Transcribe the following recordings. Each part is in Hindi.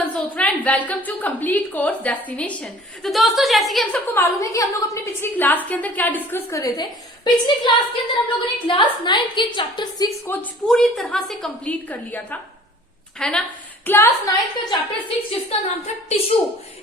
मनसोत्रा and welcome to complete course destination. तो दोस्तों, जैसे कि हम सबको मालूम है कि हम लोग अपनी पिछली क्लास के अंदर क्या डिस्कस कर रहे थे। पिछली क्लास के अंदर हम लोगों ने क्लास 9 के चैप्टर 6 को पूरी तरह से कंप्लीट कर लिया था, है ना। क्लास 9 का चैप्टर 6 जिसका नाम था टिश्यू,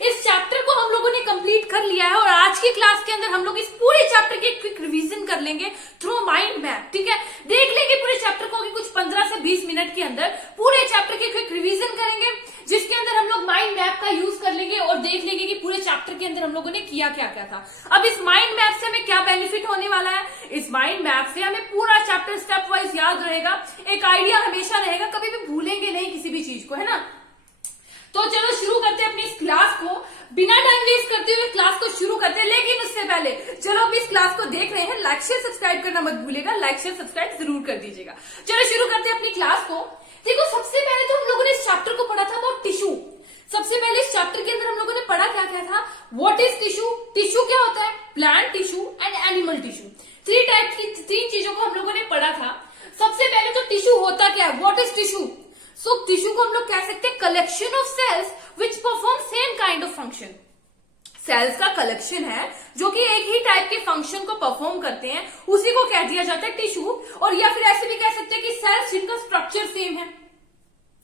इस चैप्टर को हम लोगों ने कंप्लीट कर लिया है और आज की क्लास के अंदर हम लोग इस पूरे चैप्टर के क्विक रिवीजन कर लेंगे थ्रू माइंड मैप। ठीक है, देख लेंगे पूरे चैप्टर को कि कुछ 15 से 20 मिनट के अंदर पूरे चैप्टर के क्विक रिवीजन करेंगे, जिसके अंदर हम लोग माइंड मैप का यूज कर लेंगे और देख लेंगे कि पूरे चैप्टर के अंदर हम लोगों ने किया क्या क्या था। अब इस माइंड मैप से हमें क्या बेनिफिट होने वाला है, इस माइंड मैप से हमें पूरा चैप्टर स्टेप वाइज याद रहेगा, एक आइडिया हमेशा रहेगा, कभी भी भूलेंगे नहीं किसी भी चीज को, है ना। तो चलो शुरू करते हैं अपनी इस क्लास को, बिना टाइम वेस्ट करते हुए क्लास को शुरू करते हैं। लेकिन उससे पहले चलो अब इस क्लास को देख रहे हैं, लाइक शेयर सब्सक्राइब करना मत भूलिएगा, लाइक शेयर सब्सक्राइब जरूर कर दीजिएगा। चलो शुरू करते हैं अपनी क्लास को। देखो, सबसे पहले तो हम लोगों ने इस चैप्टर को पढ़ा था अबाउट टिश्यू। सबसे पहले इस चैप्टर के अंदर हम लोगों ने पढ़ा क्या क्या था, व्हाट इज टिश्यू, टिश्यू क्या होता है, plant tissue and animal tissue. तीन चीजों को हम लोगों ने पढ़ा था। सबसे पहले तो टिश्यू होता क्या है, what is tissue. So tissue को हम लोग कह सकते हैं collection of cells which perform same kind of function. Cells का कलेक्शन है जो कि एक ही टाइप के फंक्शन को परफॉर्म करते हैं, उसी को कह दिया जाता है टिश्यू। और या फिर ऐसे भी कह सकते हैं कि सेल्स जिनका स्ट्रक्चर सेम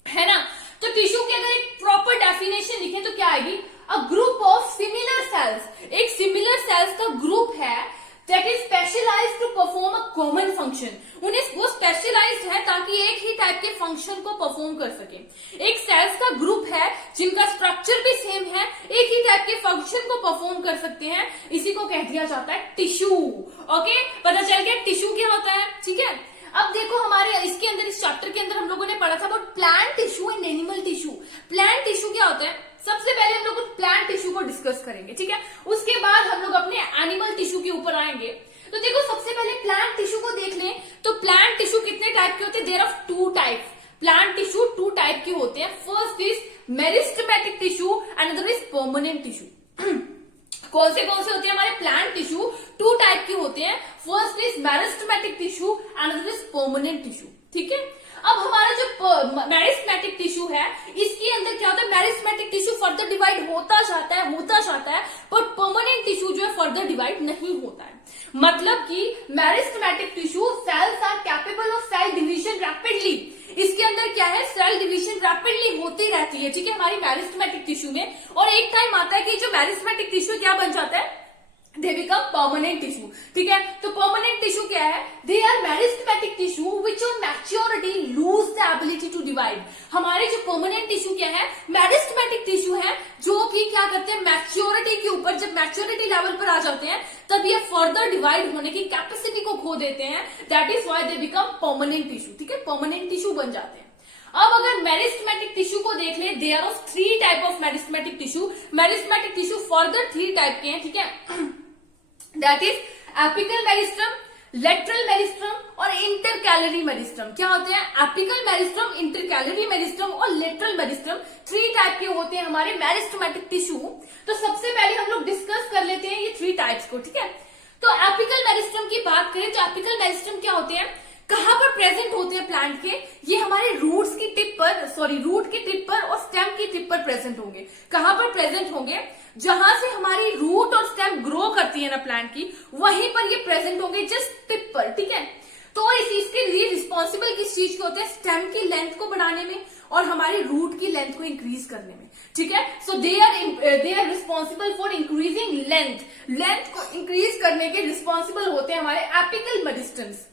है ना। तो टिश्यू की अगर एक प्रॉपर डेफिनेशन लिखे तो क्या आएगी, a group of similar cells. एक सिमिलर सेल्स का ग्रुप है that is specialized to perform a common function. वो स्पेशलाइज्ड है ताकि एक ही टाइप के फंक्शन को परफॉर्म कर सके। एक सेल्स का ग्रुप है जिनका स्ट्रक्चर भी सेम है, एक ही टाइप के फंक्शन को परफॉर्म कर सकते हैं, इसी को कह दिया जाता है टिश्यू। ओके, पता चल गया टिश्यू क्या होता है। ठीक है, अब देखो हमारे इसके अंदर, इस चैप्टर के अंदर हम लोगों ने पढ़ा था about plant tissue and animal tissue. Plant tissue क्या होता है, सबसे पहले हम लोग प्लांट टिश्यू को डिस्कस करेंगे। ठीक है, उसके बाद हम लोग अपने एनिमल टिश्यू के ऊपर आएंगे। तो देखो, सबसे पहले प्लांट टिश्यू को देख लें तो प्लांट टिश्यू कितने टाइप के होते हैं, there are 2 type. Plant tissue 2 type के होते हैं। First is meristematic tissue and other is permanent tissue. कौन से होते हैं हमारे प्लांट टिश्यू, 2 टाइप के होते हैं। First is meristematic tissue and other is permanent tissue. ठीक है, अब हमारा जो मेरिस्टेमेटिक टिश्यू है, इसके अंदर क्या होता है, मेरिस्टेमेटिक टिश्यू फर्दर डिवाइड होता जाता है, पर परमानेंट टिश्यू जो है फर्दर डिवाइड नहीं होता है। मतलब कि meristematic tissue cells are capable of cell division rapidly. इसके अंदर क्या है, सेल डिवीजन रैपिडली होती रहती है। ठीक है, हमारी मेरिस्टेमेटिक टिश्यू में। और एक टाइम आता है कि जो मेरिस्टेमेटिक टिश्यू क्या बन जाता है, दे बिकम परमानेंट टिश्यू। ठीक है, तो परमानेंट टिश्यू क्या है, they are meristematic tissue which on maturity lose the ability to divide. हमारे जो परमानेंट टिश्यू क्या है, मेरिस्टेमेटिक टिश्यू है, जो कि क्या करते हैं, मैच्योरिटी के ऊपर, जब मैच्योरिटी लेवल पर आ जाते हैं तब ये फर्दर डिवाइड होने की कैपेसिटी को खो देते हैं। That is why they become permanent tissue. ठीक है, परमानेंट टिश्यू बन जाते हैं। अब अगर मेरिस्टेमेटिक टिश्यू को देख ले, there are 3 type of meristematic tissue. Meristematic tissue further 3 type के हैं। ठीक है, that is apical meristem, lateral meristem और इंटरकैलरी मेरिस्टम। क्या होते हैं, एपिकल मेरिस्टम, इंटरकैलरी मेरिस्टम और लेटरल मेरिस्टम। 3 टाइप के होते हैं हमारे मेरिस्टेमेटिक टिश्यू। तो सबसे पहले हम लोग डिस्कस कर लेते हैं ये 3 टाइप्स को। ठीक है, तो एपिकल मेरिस्टम की बात करें तो एपिकल मेरिस्टम क्या होते हैं, कहां पर प्रेजेंट होते हैं प्लांट के, ये हमारे रूट की टिप पर और स्टेम की टिप पर प्रेजेंट होंगे। कहां पर प्रेजेंट होंगे, जहां से हमारी रूट और स्टेम ग्रो करती है ना प्लांट की, वहीं पर ये प्रेजेंट होंगे, जस्ट टिप पर। ठीक है, तो इसके लिए रिस्पॉन्सिबल किस चीज के होते हैं, स्टेम की लेंथ को बढ़ाने में और हमारी रूट की लेंथ को इंक्रीज करने में। ठीक है, so they are responsible for increasing length को इंक्रीज करने के रिस्पॉन्सिबल होते हैं हमारे apical meristems.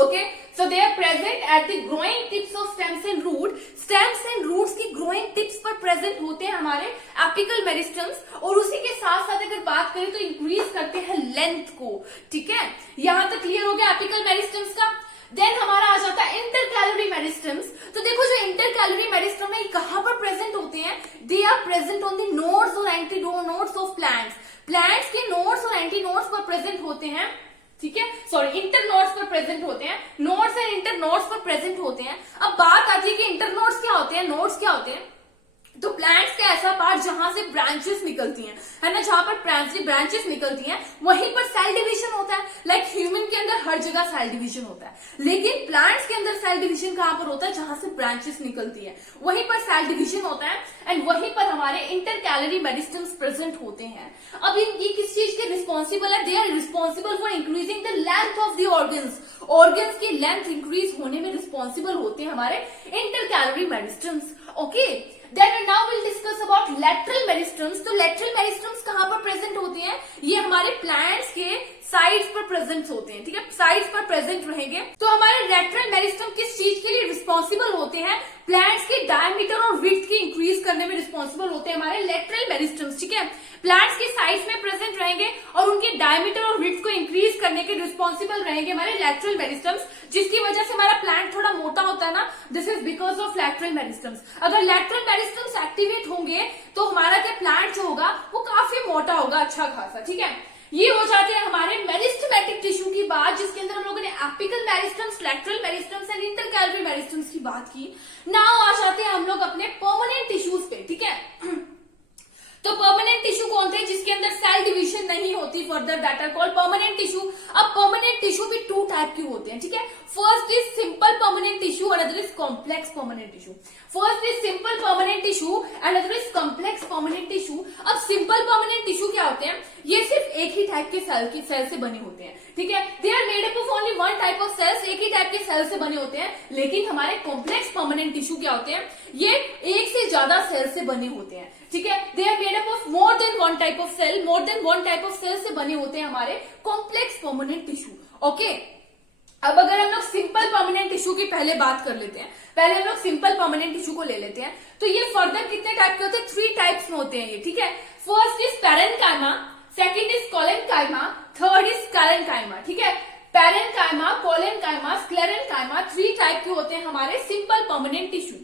Okay, so they are present at the growing tips of stems and roots. Stems and roots की growing tips पर present होते हैं हमारे apical meristms। और उसी के साथ साथ अगर बात करें तो इंक्रीज करते हैं लेंथ को। ठीक है, यहां तक क्लियर हो गया एपिकल मेरिस्टम्स का। देन हमारा आ जाता है इंटरकैलरी मेरिस्टम्स। तो देखो, जो इंटरकैलरी मेरिस्टम है, कहां पर प्रेजेंट होते हैं, they are present on the nodes और एंटीनोड्स ऑफ प्लांट्स के नोड्स और एंटीनोड्स पर प्रेजेंट होते हैं। ठीक है, सॉरी, इंटरनोड्स पर प्रेजेंट होते हैं, नोड्स एंड इंटरनोड्स पर प्रेजेंट होते हैं। अब बात आती है कि इंटरनोड्स क्या होते हैं, नोड्स क्या होते हैं। तो प्लांट्स का ऐसा पार्ट जहां से ब्रांचेस निकलती हैं, है ना, जहां पर ब्रांचेस निकलती हैं वहीं पर सेल डिवीजन होता है। लाइक ह्यूमन के अंदर हर जगह सेल डिवीजन होता है, लेकिन प्लांट्स के अंदर सेल डिवीजन कहां पर होता है, जहां से ब्रांचेस निकलती है वहीं पर सेल डिवीजन होता है, एंड वहीं पर हमारे इंटरकैलरी मेरिस्टम्स प्रेजेंट होते हैं। अब ये किस चीज के रिस्पॉन्सिबल है, they are responsible for increasing the length of the organs की लेंथ इंक्रीज होने में रिस्पॉन्सिबल होते हैं हमारे intercalary meristems. Okay, then now will discuss about lateral meristems. तो लेटरल मेरिस्टम्स कहां पर प्रेजेंट होते हैं, ये हमारे प्लांट्स के साइड्स पर प्रेजेंट होते हैं, ठीक है, साइड्स पर प्रेजेंट रहेंगे। तो हमारे लेटरल मेरिस्टम किस चीज के लिए रिस्पॉन्सिबल होते हैं, प्लांट्स के डायमीटर और विड्थ की इंक्रीज करने में रिस्पॉन्सिबल होते हैं हमारे लेटरल मेरिस्टम्स, ठीक है। प्लांट्स के साइड्स में प्रेजेंट रहेंगे और उनके डायमीटर और विड्थ को इंक्रीज करने के रिस्पॉन्सिबल रहेंगे हमारे लेटरल मेरिस्टम्स, जिसकी वजह से हमारा प्लांट थोड़ा मोटा होता है ना, this is because of lateral meristems. अगर लेटरल मेरिस्टम्स एक्टिवेट होंगे तो हमारा क्या प्लांट जो होगा वो काफी मोटा होगा, अच्छा खासा, ठीक है। ये हो जाते हैं हमारे मेरिस्टेमेटिक टिश्यू की बात, जिसके अंदर हम लोगों ने apical meristems, lateral meristems and intercalary meristems की बात की। नाउ आ जाते हैं हम लोग अपने परमानेंट टिश्यूज पे, ठीक है। तो परमानेंट टिश्यू कौन थे, जिसके अंदर सेल डिवीजन नहीं होती, further that are called permanent tissue. अब परमानेंट टिश्यू भी टू टाइप के होते हैं, ठीक है। First is simple permanent tissue, another is complex permanent tissue. First is simple permanent tissue and other is complex permanent tissue. अब सिंपल परमानेंट टिश्यू क्या होते हैं, ये सिर्फ एक ही टाइप के सेल से बने होते हैं, ठीक है। They are made up of only one type of cells, एक ही टाइप के सेल से बने होते हैं। लेकिन हमारे कॉम्प्लेक्स परमानेंट टिश्यू क्या होते हैं, ये एक से ज्यादा सेल से बने होते हैं, ठीक है। They are made up of more than one type of cell, more than one type of cell से बने होते हैं हमारे कॉम्प्लेक्स परमानेंट टिश्यू। ओके, अब अगर हम लोग सिंपल परमानेंट टिश्यू की पहले बात कर लेते हैं, पहले हम लोग सिंपल परमानेंट टिश्यू को ले लेते हैं। तो ये फर्दर कितने टाइप के होते हैं, 3 टाइप्स में होते हैं ये, ठीक है। First is parenchyma, second is collenchyma, third is sclerenchyma, ठीक है। पैरेन्काइमा, कोलेनकाइमा, स्क्लेरेन्काइमा 3 टाइप के होते हैं हमारे सिंपल परमानेंट टिश्यू।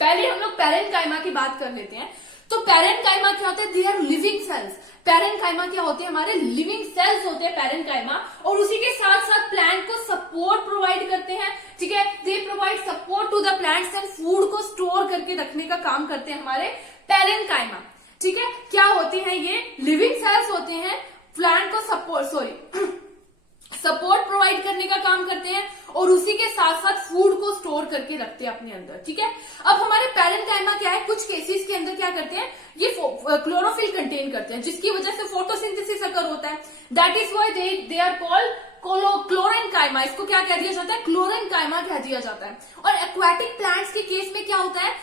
पहले हम लोग पैरेन्काइमा की बात कर लेते हैं। तो पैरेन्काइमा क्या होता है, they are living cells. Parenchyma क्या होते हैं, हमारे लिविंग सेल्स होते हैं पैरेन्काइमा, और उसी के साथ साथ प्लांट को सपोर्ट प्रोवाइड करते हैं, ठीक है। They provide support to the plants and food को स्टोर करके रखने का काम करते हैं हमारे पैरेन्काइमा, ठीक है। क्या होते हैं ये, लिविंग सेल्स होते हैं, प्लांट को सपोर्ट प्रोवाइड करने का काम करते हैं और उसी के साथ साथ फूड को स्टोर करके रखते हैं अपने अंदर, ठीक है। अब हमारे पैरेन्काइमा क्या है, कुछ केसेस के अंदर क्या करते हैं, ये क्लोरोफिल कंटेन करते हैं, जिसकी वजह से फोटोसिंथेसिस अकर होता है। That is why they are called chlorenchyma. इसको क्या कह दिया जाता है, क्लोरेन्काइमा कह दिया जाता है। और एक्वाटिक प्लांट्स के केस में क्या होता है,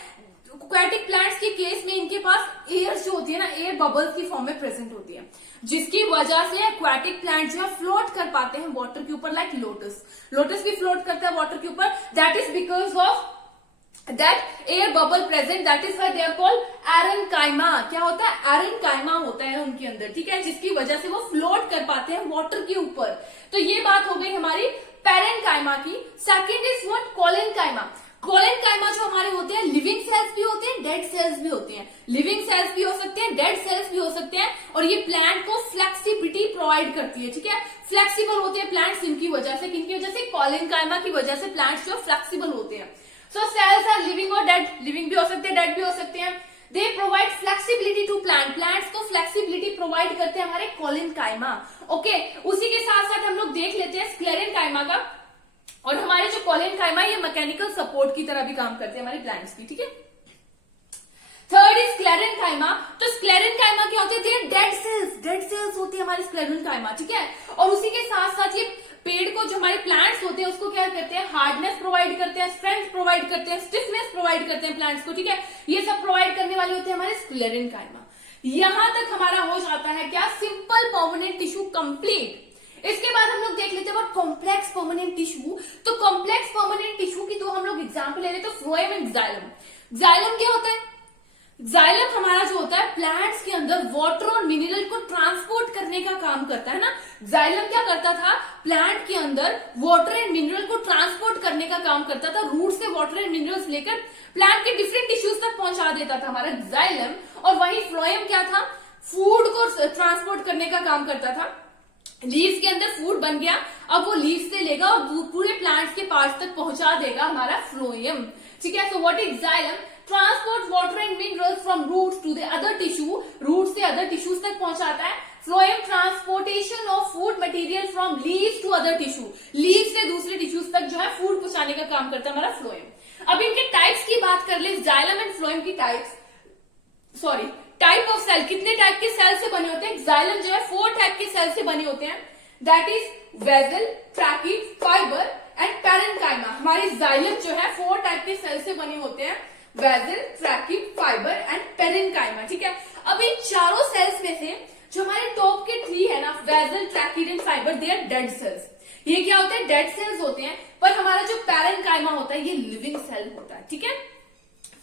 एक्वाटिक प्लांट्स के केस में इनके पास एयर जो होती है ना, एयर बबल्स की फॉर्म में प्रेजेंट होती है, जिसकी वजह से एक्वाटिक प्लांट जो है फ्लोट कर पाते हैं वाटर के ऊपर, लाइक लोटस भी फ्लोट करता है वाटर के ऊपर। That is because of that air bubble present, that is why they are called aerenchyma. क्या होता है, एरेन्काइमा होता है उनके अंदर, ठीक है, जिसकी वजह से वो फ्लोट कर पाते हैं वाटर के ऊपर। तो ये बात हो गई हमारी पैरेन्काइमा की। Second is what, collenchyma. Collenchyma जो हमारे होते हैं, लिविंग सेल्स भी होते हैं, डेड सेल्स भी होते हैं। लिविंग सेल्स भी हो सकते हैं, डेड सेल्स भी हो सकते हैं, और ये प्लांट को फ्लेक्सिबिलिटी प्रोवाइड करती है, ठीक है। फ्लेक्सिबल होते हैं प्लांट्स इनकी वजह से, किनकी वजह से, कोलेन्काइमा की वजह से प्लांट्स जो फ्लेक्सिबल होते हैं। सो सेल्स आर लिविंग और डेड, लिविंग भी हो सकते हैं, डेड भी हो सकते हैं। They provide flexibility to plants को फ्लेक्सिबिलिटी प्रोवाइड करते हैं हमारे कोलेन्काइमा। ओके, उसी के साथ साथ हम लोग देख लेते हैं स्क्लेरेन्काइमा का। और हमारे जो कोलेन्काइमा, ये मैकेनिकल सपोर्ट की तरह भी काम करते हैं हमारे प्लांट्स की, ठीक है। Third is sclerenchyma. तो स्क्लेरेन्काइमा क्या होते हैं, डेड सेल्स होती है हमारे स्क्लेरेन्काइमा, ठीक है। और उसी के साथ साथ ये पेड़ को, जो हमारे प्लांट्स होते हैं, उसको क्या करते हैं, हार्डनेस प्रोवाइड करते हैं, स्ट्रेंथ प्रोवाइड करते हैं, स्टिफनेस प्रोवाइड करते हैं प्लांट्स को, ठीक है। ये सब प्रोवाइड करने वाले होते हैं हमारे स्क्लेरेन्काइमा। यहां तक हमारा हो जाता है क्या, सिंपल परमानेंट टिश्यू कंप्लीट। इसके बाद हम लोग देख लेते हैं कॉम्प्लेक्स परमानेंट टिश्यू। तो कॉम्प्लेक्स परमानेंट टिश्यू की तो हम लोग एग्जांपल ले लेते हैं, फ्लोएम एंड जाइलम। जाइलम क्या होता है, जाइलम हमारा जो होता है प्लांट्स के अंदर वाटर और मिनरल को ट्रांसपोर्ट करने का काम करता है ना। जाइलम क्या करता था, प्लांट के अंदर वाटर एंड मिनरल को ट्रांसपोर्ट करने का काम करता था, रूट से वाटर एंड मिनरल्स लेकर प्लांट के डिफरेंट टिश्यूज तक पहुंचा देता था हमारा जाइलम। और वही फ्लोएम क्या था, फूड को ट्रांसपोर्ट करने का काम करता था। लीव्स के अंदर फूड बन गया, अब वो लीव्स से लेगा और पूरे प्लांट्स के पार्ट्स तक पहुंचा देगा हमारा फ्लोएम, ठीक है। So what is xylem, transport water and minerals from roots to the other tissue, root से अदर टिश्यूज तक पहुंचाता है। Phloem transportation of food material from leaves to other tissue, leave से दूसरे टिश्यूज तक जो है फूड पहुंचाने का काम करता है हमारा फ्लोएम। अब इनके टाइप्स की बात कर ले, जाइलम एंड फ्लोएम की टाइप ऑफ सेल, कितने टाइप के सेल से बने होते हैं? जाइलम जो है 4 टाइप के सेल से बने होते हैं, that is vessel, tracheid, fibre and parenchyma. हमारी जाइलम जो है 4 टाइप के सेल से बने होते हैं, vessel, tracheid, fibre and parenchyma, ठीक है। अब इन चारों सेल्स में से जो हमारे टॉप के 3 है ना, vessel, tracheid and fibre, they are dead cells. ये क्या होते हैं? डेड सेल्स होते हैं। पर हमारा जो पैरेन्काइमा होता है ये लिविंग सेल होता है, ठीक है।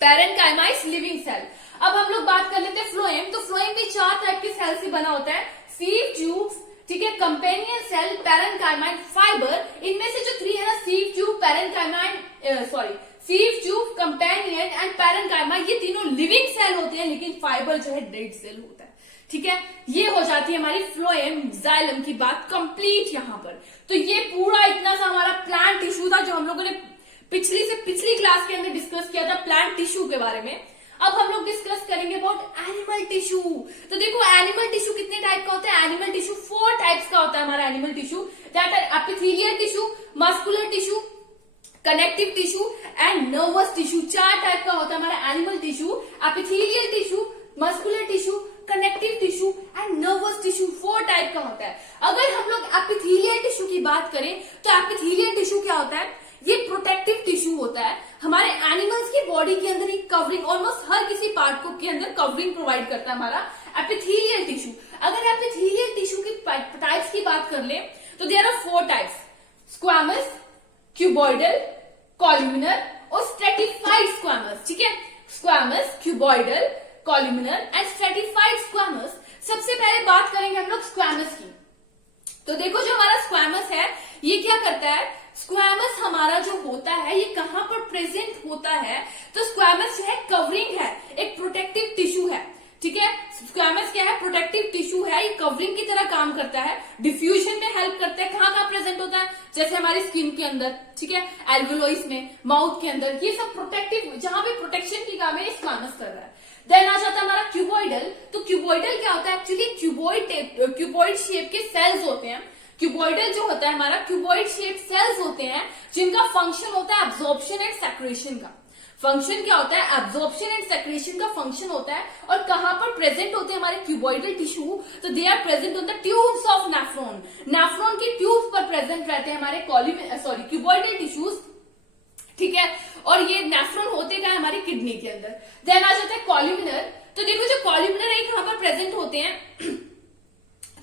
Parenchyma is living cell. अब हम लोग बात कर लेते हैं फ्लोएम। तो फ्लोएम भी 4 टाइप के सेल से बना होता है, सीव ट्यूब्स, ठीक है, companion cell, parenchyma and fibre. इनमें से जो 3 है ना, sieve tube, parenchyma and sieve tube, companion and parenchyma, ये तीनों लिविंग सेल होते हैं, लेकिन फाइबर जो है डेड सेल होता है, ठीक है। ये हो जाती है हमारी फ्लोएम जाइलम की बात कंप्लीट यहाँ पर। तो ये पूरा इतना सा हमारा प्लांट टिश्यू था जो हम लोगों ने पिछली क्लास के अंदर डिस्कस किया था प्लांट टिश्यू के बारे में। अब हम लोग डिस्कस करेंगे अबाउट एनिमल टिश्यू। तो देखो एनिमल टिश्यू कितने टाइप का होता है? एनिमल टिश्यू 4 टाइप्स का होता है हमारा animal tissue, that are epithelial tissue, muscular tissue, connective tissue and nervous tissue. 4 type का होता है हमारा animal tissue, epithelial tissue, muscular tissue, connective tissue and nervous tissue. 4 type का होता है। अगर हम लोग एपिथेलियल टिश्यू की बात करें तो एपिथेलियल टिश्यू क्या होता है? ये प्रोटेक्टिव टिश्यू होता है, हमारे एनिमल्स की बॉडी के अंदर एक कवरिंग, ऑलमोस्ट हर किसी पार्ट को के अंदर कवरिंग प्रोवाइड करता है हमारा एपिथेलियल टिश्यू। अगर एपिथेलियल टिश्यू की टाइप्स की बात कर ले तो there are 4 types, squamous, cuboidal, columnar और स्ट्रेटिफाइड स्क्वैमस, ठीक है। Squamous, cuboidal, columnar and stratified squamous. सबसे पहले बात करेंगे हम लोग स्क्वैमस की। तो देखो जो हमारा स्क्वैमस है ये क्या करता है? स्क्वैमस हमारा जो होता है ये कहां पर प्रेजेंट होता है? तो स्क्वैमस जो है कवरिंग है, एक प्रोटेक्टिव टिश्यू है, ठीक है। स्क्वैमस क्या है? प्रोटेक्टिव टिश्यू है, ये कवरिंग की तरह काम करता है, डिफ्यूजन में हेल्प करता है। कहाँ प्रेजेंट होता है? जैसे हमारी स्किन के अंदर, ठीक है, एल्वेओलाइज में, माउथ के अंदर, ये सब प्रोटेक्टिव, जहां पे प्रोटेक्शन की काम है स्क्वैमस कर रहा है। देन आ जाता है हमारा क्यूबॉइडल। तो क्यूबॉइडल क्या होता है? एक्चुअली क्यूबॉइड शेप के सेल्स होते हैं। क्यूबॉइडल जो होता है हमारा, क्यूबॉइड शेप सेल्स होते हैं जिनका फंक्शन होता है एब्जॉर्प्शन एंड सेक्रेशन का। फंक्शन क्या होता है? एब्जॉर्प्शन एंड सेक्रेशन का फंक्शन होता है। और कहां पर प्रेजेंट होते हैं हमारे क्यूबॉइडल टिश्यू? तो they are present on the tubes of nephron. Nephron की ट्यूब्स पर प्रेजेंट रहते हैं हमारे क्यूबॉइडल टिश्यूज, ठीक है। और ये नेफ्रॉन होते क्या है? हमारी किडनी के अंदर। देन आ जाता है कॉल्यूमिनर। तो देखो जो कॉल्यूमिनर है कहां पर प्रेजेंट होते हैं?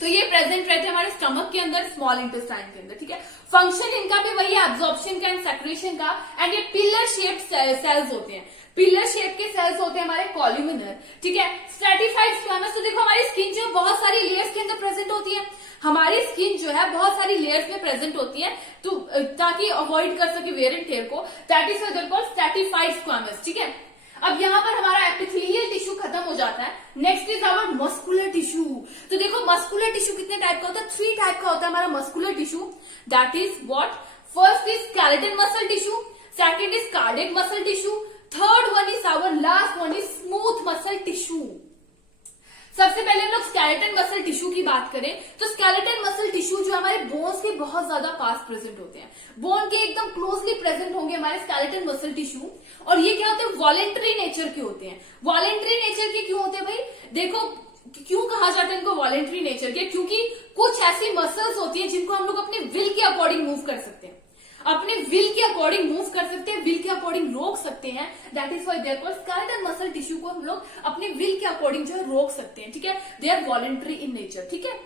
तो ये प्रेजेंट रहते हैं हमारे स्टमक के अंदर, स्मॉल इंटेस्टाइन के अंदर, ठीक है। फंक्शन इनका भी वही है, एब्जॉर्प्शन का एंड सेक्रेशन का। एंड ये पिलर शेप सेल्स होते हैं, पिलर शेप के सेल्स होते हैं हमारे कॉल्यूमिनर, ठीक है। Stratified squamous. तो देखो हमारी स्किन जो बहुत सारी लेयर्स के अंदर प्रेजेंट होती है, हमारी स्किन जो है बहुत सारी लेयर्स में प्रेजेंट होती है, तो ताकि अवॉइड कर सके वेयर एंड टेयर को, that is called stratified squamous, ठीक है। अब यहाँ पर हमारा एपिथेलियल टिश्यू खत्म हो जाता है। Next is our muscular tissue. तो देखो मस्कुलर टिश्यू कितने टाइप का होता है? 3 टाइप का होता है हमारा muscular tissue, that is what? First is skeleton muscle tissue, second is cardiac muscle tissue, third one is our last one is smooth muscle tissue. सबसे पहले हम लोग स्केलेटन मसल टिश्यू की बात करें तो स्केलेटन मसल टिश्यू जो हमारे बोन्स के बहुत ज्यादा पास प्रेजेंट होते हैं, बोन के एकदम क्लोजली प्रेजेंट होंगे हमारे स्केलेटन मसल टिश्यू। और ये क्या होते हैं? वॉलेंट्री नेचर के होते हैं। वॉलेंट्री नेचर के क्यों होते हैं भाई? देखो क्यों कहा जाता है इनको वॉलेंट्री नेचर के? क्योंकि कुछ ऐसी मसल्स होती हैं जिनको हम लोग अपने विल के अकॉर्डिंग मूव कर सकते हैं, अपने विल के अकॉर्डिंग मूव कर सकते हैं, विल के अकॉर्डिंग रोक सकते हैं। That is why they are called skeletal muscle tissue को हम लोग अपने विल के अकॉर्डिंग जो है रोक सकते हैं, ठीक है। They are voluntary in nature, ठीक है।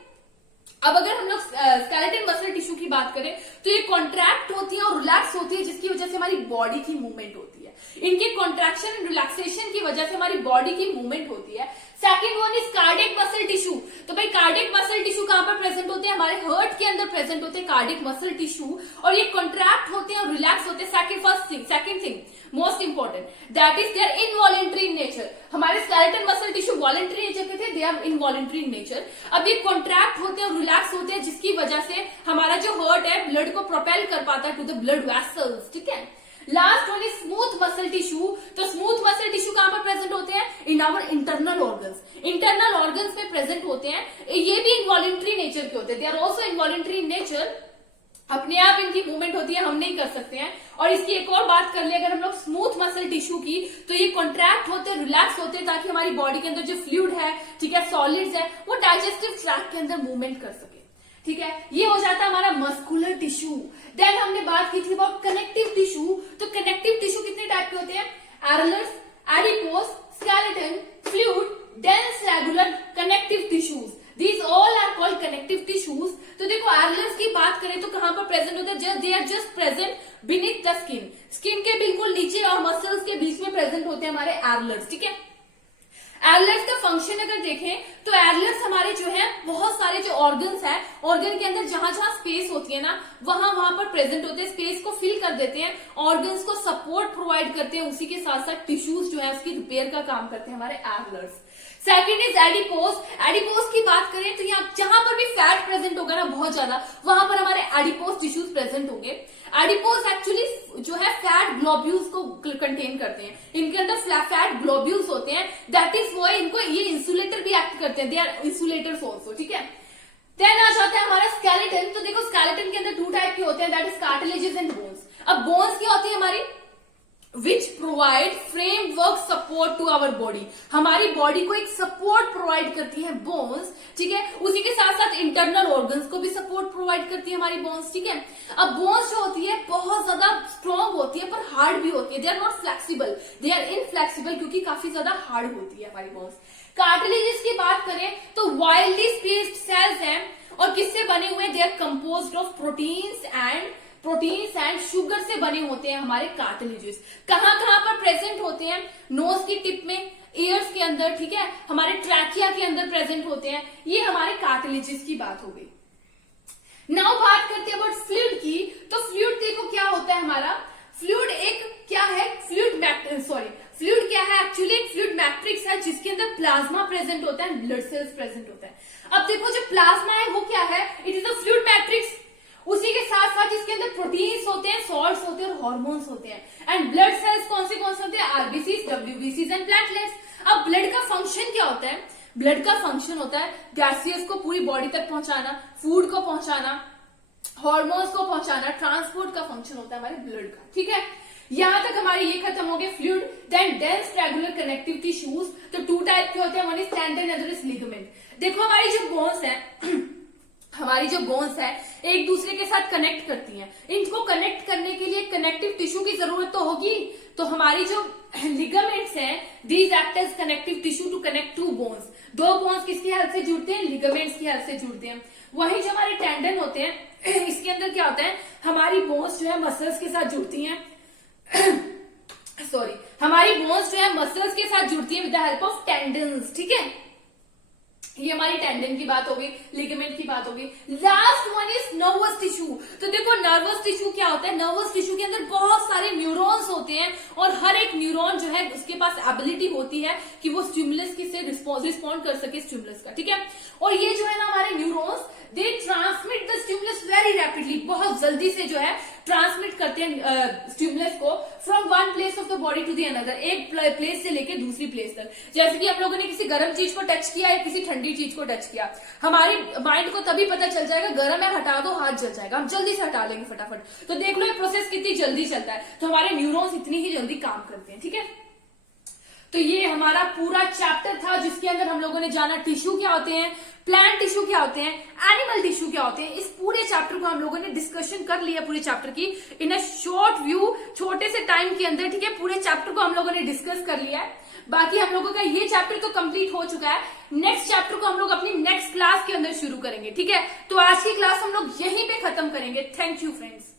अब अगर हम लोग स्केलेटल मसल टिश्यू की बात करें तो ये कॉन्ट्रैक्ट होती है और रिलैक्स होती है, जिसकी वजह से हमारी बॉडी की मूवमेंट होती है। इनके कॉन्ट्रैक्शन एंड रिलैक्सेशन की वजह से हमारी बॉडी की मूवमेंट होती है। Second one is cardiac muscle tissue. तो भाई कार्डियक मसल टिश्यू कहां पर प्रेजेंट होते हैं? हमारे हार्ट के अंदर प्रेजेंट होते हैं कार्डियक मसल टिश्यू, और ये कॉन्ट्रैक्ट होते हैं और रिलैक्स होते हैं। Second thing most important, that is they are involuntary in nature. हमारे skeletal muscle tissue voluntary nature के थे, they are involuntary in nature. अब ये कॉन्ट्रैक्ट होते हैं और रिलैक्स होते हैं, जिसकी वजह से हमारा जो हार्ट है ब्लड को प्रोपेल कर पाता है टू द ब्लड वेसल्स, ठीक है। Last one is smooth muscle tissue. तो स्मूथ मसल टिश्यू कहां पर प्रेजेंट होते हैं? In our internal organs, internal organs में प्रेजेंट होते हैं। ये भी इनवॉलेंट्री नेचर के होते हैं, they are also involuntary in nature, अपने आप इनकी मूवमेंट होती है, हम नहीं कर सकते हैं। और इसकी एक और बात कर ले अगर हम लोग स्मूथ मसल टिश्यू की, तो ये कॉन्ट्रैक्ट होते हैं, रिलैक्स होते हैं, ताकि हमारी बॉडी के अंदर जो फ्लूइड है, ठीक है, सॉलिड्स है, वो डाइजेस्टिव ट्रैक्ट के अंदर मूवमेंट कर सके, ठीक है। ये हो जाता है हमारा मस्कुलर टिश्यू। देन हमने बात की थी अबाउट कनेक्टिव टिश्यू। तो कनेक्टिव टिश्यू कितने टाइप के होते हैं? Areolars, adipose, skeleton, fluid, dense regular connective tissues, these all are called connective tissues. तो देखो एरलर्स की बात करें तो कहां पर प्रेजेंट होते हैं? They are just present beneath the skin, skin के बिल्कुल नीचे और मसल्स के बीच में प्रेजेंट होते हैं हमारे एरलर्स, ठीक है। एरलर्स का फंक्शन अगर देखें तो एरलर्स हमारे जो है बहुत सारे जो ऑर्गन्स है, ऑर्गन के अंदर जहां जहां स्पेस होती है ना, वहां पर प्रेजेंट होते हैं, स्पेस को फिल कर देते हैं, ऑर्गन्स को सपोर्ट प्रोवाइड करते हैं, उसी के साथ साथ टिश्यूज जो है उसकी रिपेयर का काम करते हैं हमारे areolars. Second is adipose. Adipose की बात करें तो यहाँ जहां पर भी फैट प्रेजेंट होगा ना बहुत ज्यादा, वहां पर हमारे एडिपोस टिश्यूज प्रेजेंट होंगे। एडिपोस एक्चुअली जो है फैट ग्लोब्यूल्स को कंटेन करते हैं, इनके अंदर फैट ग्लोब्यूल्स होते हैं, दैट इज वाई इनको ये इंसुलेटर भी एक्ट करते हैं, दे आर इंसुलेटर्स ऑल्सो, ठीक है। देन आ जाता है हमारा स्केलेटन। तो देखो स्केलेटन के अंदर 2 टाइप के होते हैं, that is cartilages and bones. अब बोन्स क्या होती है हमारी? Which provide framework support to our body, हमारी बॉडी को एक सपोर्ट प्रोवाइड करती है बोन्स, ठीक है। उसी के साथ साथ इंटरनल ऑर्गन्स को भी सपोर्ट प्रोवाइड करती है हमारी बोन्स, ठीक है। अब बोन्स जो होती है बहुत ज्यादा स्ट्रॉन्ग होती है पर हार्ड भी होती है, they are not flexible, they are inflexible, क्योंकि काफी ज्यादा हार्ड होती है हमारी बोन्स। कार्टिलेजेस की बात करें तो वाइल्डली स्पेस्ड सेल्स हैं और किससे बने हुए? They are composed of proteins and sugar से बने होते हैं हमारे कार्टिलेजेस। कहां कहां पर प्रेजेंट होते हैं? नोज की टिप में, ईयर्स के अंदर, ठीक है, हमारे ट्रैकिया के अंदर प्रेजेंट होते हैं। ये हमारे कार्टिलेजेस की बात हो गई। नाउ बात करते हैं अबाउट फ्लूइड की। तो फ्लूइड देखो क्या होता है हमारा? फ्लूइड एक क्या है? फ्लूइड क्या है? एक्चुअली एक फ्लूइड मैट्रिक्स है जिसके अंदर प्लाज्मा प्रेजेंट होता है, ब्लड सेल्स प्रेजेंट होता है। अब देखो जो प्लाज्मा है वो क्या है? It is a fluid matrix. उसी के साथ साथ इसके अंदर प्रोटीन्स होते हैं, सॉल्ट्स होते हैं और हार्मोन्स होते हैं। एंड ब्लड सेल्स कौन से होते हैं? आरबीसीज, डब्ल्यूबीसीज एंड प्लेटलेट्स। अब ब्लड का फंक्शन क्या होता है? ब्लड का फंक्शन होता है गैसियस को पूरी बॉडी तक पहुंचाना, फूड को पहुंचाना, हार्मोन्स को पहुंचाना, ट्रांसपोर्ट का फंक्शन होता है हमारे ब्लड का, ठीक है। यहां तक हमारे ये खत्म हो गए fluid. Then dense regular connective tissues. तो 2 टाइप के होते हैं, one is tendon, other is ligament. देखो हमारी जो बोन्स है एक दूसरे के साथ कनेक्ट करती हैं, इनको कनेक्ट करने के लिए कनेक्टिव टिश्यू की जरूरत तो होगी। तो हमारी जो लिगामेंट्स हैं, these act as connective tissue to connect 2 bones. 2 bones किसकी हेल्प से जुड़ते हैं? लिगामेंट्स की हेल्प से जुड़ते हैं। वहीं जो हमारे टेंडन होते हैं इसके अंदर क्या होता है? हमारी बोन्स जो है मसल्स के साथ जुड़ती हैं हमारी बोन्स जो है मसल्स के साथ जुड़ती है with the help of tendons, ठीक है। ये हमारी टेंडन की बात हो गई, लिगामेंट की बात हो गई। Last one is nervous tissue. तो देखो नर्वस टिश्यू क्या होता है? नर्वस टिश्यू के अंदर बहुत सारे न्यूरॉन्स होते हैं और हर एक न्यूरॉन जो है उसके पास एबिलिटी होती है कि वो स्टिमुलस से रिस्पॉन्ड कर सके स्टिमुलस का, ठीक है। और ये जो है ना हमारे neurons, they transmit the stimulus very rapidly, बहुत जल्दी से जो है ट्रांसमिट करते हैं स्टिमुलस को from one place of the body to the another, एक प्लेस से लेके दूसरी प्लेस तक। जैसे कि आप लोगों ने किसी गर्म चीज को टच किया या किसी ठंडी चीज को टच किया, हमारी माइंड को तभी पता चल जाएगा गर्म है, हटा दो, हाथ जल जाएगा, हम जल्दी से हटा लेंगे फटाफट। तो देख लो ये प्रोसेस कितनी जल्दी चलता है, तो हमारे न्यूरॉन्स इतनी ही जल्दी काम करते हैं, ठीक है। तो ये हमारा पूरा चैप्टर था जिसके अंदर हम लोगों ने जाना टिश्यू क्या होते हैं, प्लांट टिश्यू क्या होते हैं, एनिमल टिश्यू क्या होते हैं। इस पूरे चैप्टर को हम लोगों ने डिस्कशन कर लिया, पूरे चैप्टर की इन अ शॉर्ट व्यू, छोटे से टाइम के अंदर, ठीक है। पूरे चैप्टर को हम लोगों ने डिस्कस कर लिया है। बाकी हम लोगों का ये चैप्टर तो कंप्लीट हो चुका है। नेक्स्ट चैप्टर को हम लोग अपनी नेक्स्ट क्लास के अंदर शुरू करेंगे, ठीक है। तो आज की क्लास हम लोग यहीं पे खत्म करेंगे। Thank you friends.